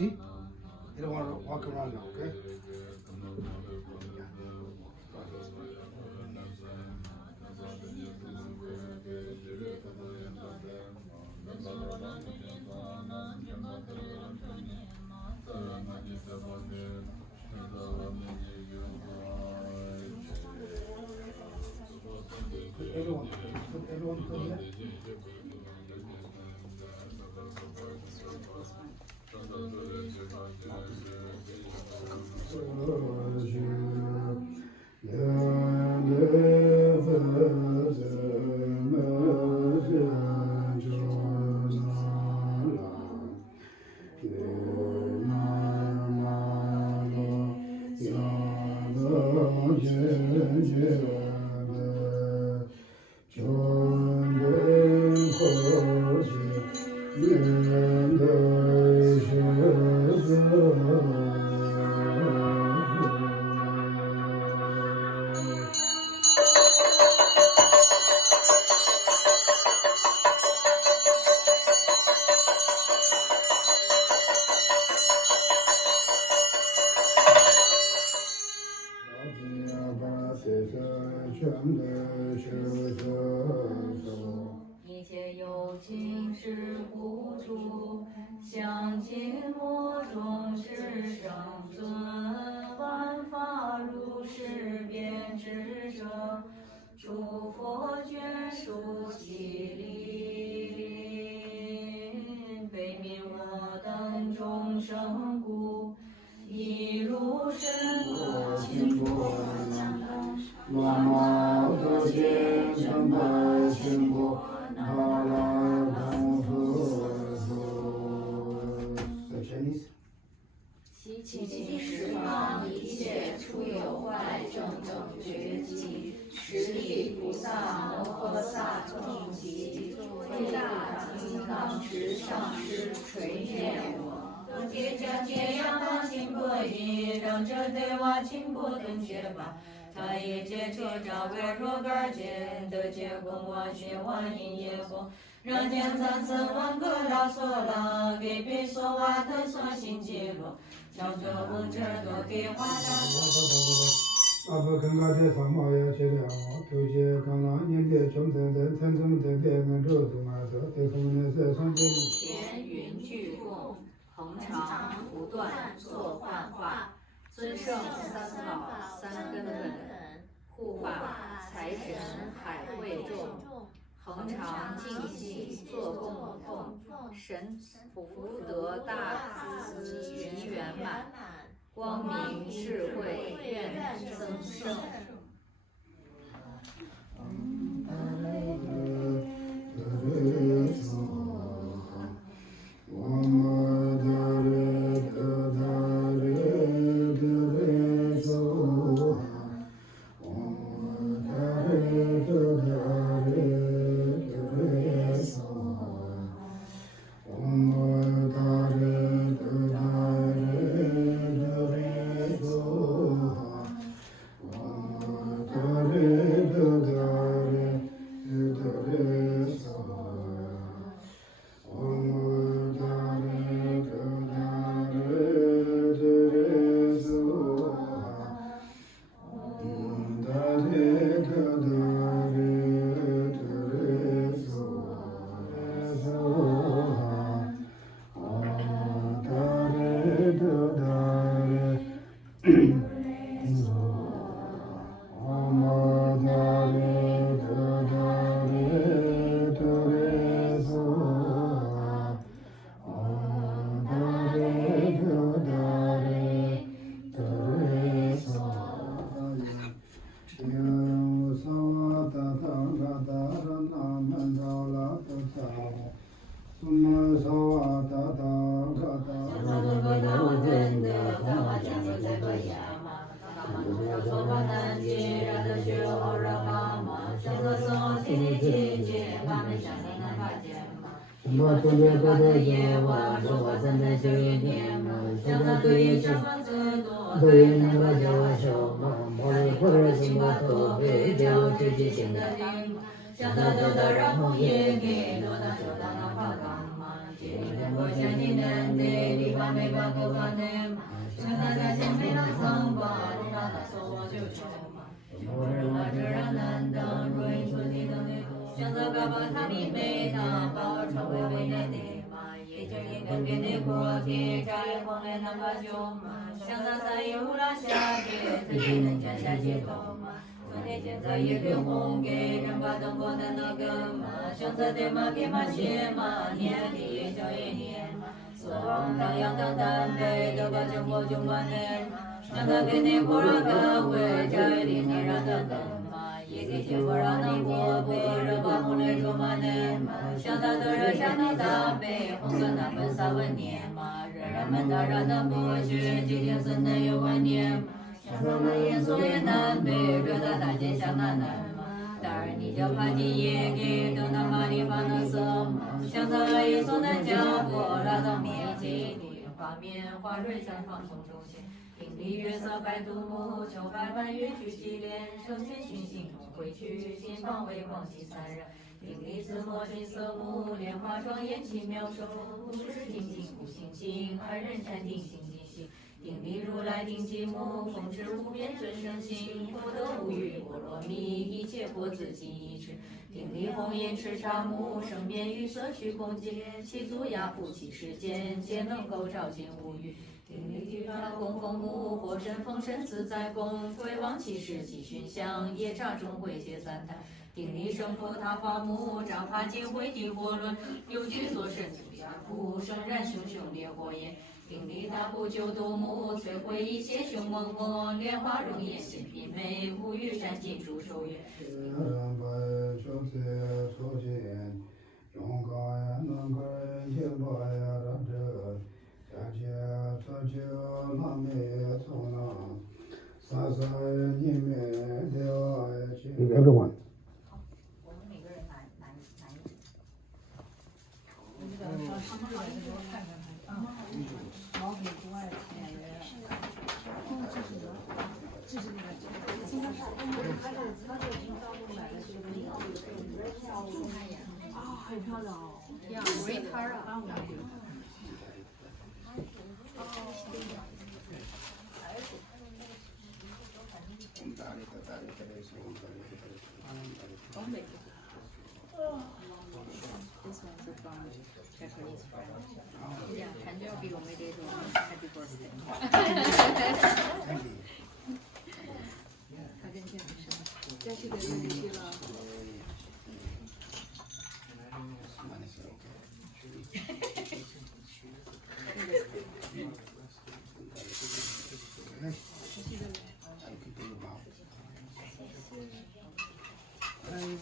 see? You don't want to walk around now, okay? Put everyone put here.一切有情是无主，相敬我众是生尊，万法如是变智者，诸佛眷属其灵，悲悯我等众生故，亦如身果清波江南无德见三百千佛，那拉供佛陀。Chinese？ 其经十方一切处有坏正等觉集，十力菩萨摩诃萨众集，伟大金刚持上师垂念我。揭迦揭央巴金波音，让这对瓦金波等觉吧。他也解脱扎维若干见得结空瓦学瓦因耶空，让见赞次万格拉索拉给比索瓦特所行记录，将这无者多给华达。阿婆跟家的父母也接了我，都是刚刚年别中等的，真正的别人这都嘛是，对父母是上天。闲云聚共，恒常不断作幻化，尊圣三宝三根本，护法财神海会众，恒常尽心做供奉，神福德大资云圆满，光明智慧愿增盛。巴梅巴格巴内玛，圣达加贤梅拉桑巴，鲁拉达索瓦就求玛，摩日玛哲拉南当，若因所提等内，香泽嘎巴塔米梅达，巴尔超维维内内玛，耶真耶根别内国铁斋黄连南巴九玛，香泽萨耶乌拉夏杰，自己能加下街头玛。现在也给红给人把灯光的那个嘛，想在对嘛给嘛些嘛，年底也叫一年嘛，所望当阳当单北的把正波就嘛年嘛，想在给那波拉个位在里那让的根嘛，也给结果让那波波热把红来说嘛年嘛，想在的热想那大北红个那本撒文年嘛，人们的让的不学今天是能有万年嘛。想说那耶稣也南北，热的大街向那南嘛，当然你就怕你也给等到马里巴那色嘛，想到耶稣那家伙拉到面前里，画面花蕊绽放从中间，顶里月色白杜牧，秋白半月去洗脸，圣前寻行回去，心房微光起三人。顶里紫墨金色木，莲花庄严奇妙手，不是定睛不心静，二人禅定心静心。顶礼如来定寂寞，风智无边尊圣心，佛得无语波罗蜜，一切佛自尽一智。顶礼红颜赤沙目，生变玉色虚空界，七足亚夫七世间，皆能够照见无语。顶礼地法供奉母，火神风神自在供，鬼王七世即熏香，夜叉众会皆三坛。顶礼圣佛塔法母，扎帕金灰地火轮，有具作神足下父，生燃熊熊烈火焰。顶礼大部九度母，摧毁一切凶猛魔，莲花容颜显媲美，无语山尽诸寿月。人白出自出见，勇敢呀能个人清白呀让这，家家出就那灭从那，三三你灭掉呀去。Everyone. 我们每个人拿一支。我们的上诗的时候看看他，毛笔不爱写，这是那个，今天是他这个平常我买的这个东西，啊，很漂亮哦，呀，围摊儿啊，This one's from Japanese friend. Yeah, 한절기 오메데도 happy birthday. 사진 찍으시죠. 这是给自己了。Thank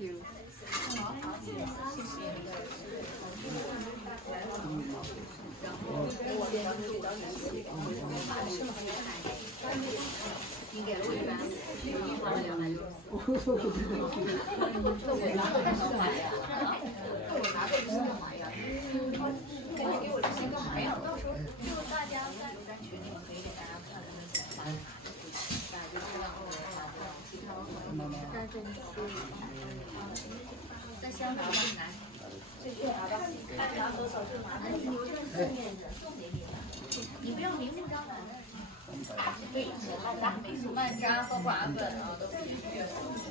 you. 你给了我100，你花了260。我拿的是干嘛呀？我拿的是干嘛呀？你给我这些干嘛呀？到时候就大家在留在群里可以给大家看的那些，大家就知道我拿的其他但是在香港拿，这就拿吧，爱拿多少就拿。你留着正面的，送给你的，你不要明目张胆的。对，曼扎和华本啊都必须。我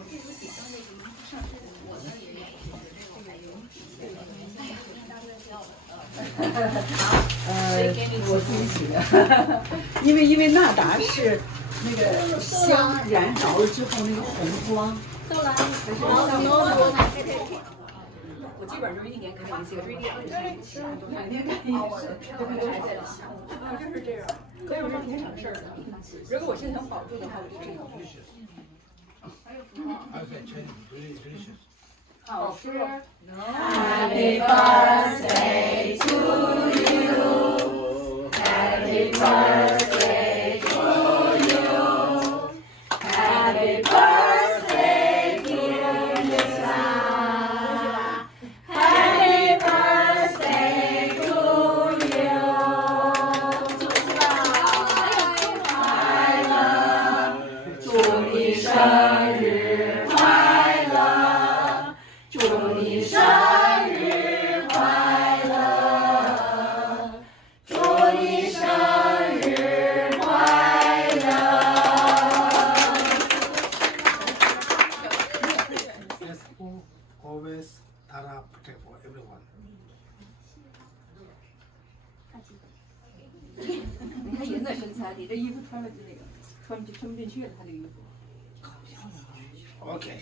这回紧张的上身，我呢也有这个还有哎呀，大哥要了。我自己洗的，因为纳达是那个香燃着了之后那个红光，我基本上就是一年看一次，2天看一次，就是这样。所以我说挺省事儿的。如果我现在想保住的话，我就这样。好诗。 Happy birthday to you. Happy birthday to you. Happy birthday, dear Lisa. Happy birthday to you. 快乐，祝你生日快乐，祝你生日快乐，祝你生日快乐。 Yes, who always Tara protect for everyone. 你看人的身材，你这衣服穿了就那个穿不进去了，他这个衣服。 Okay.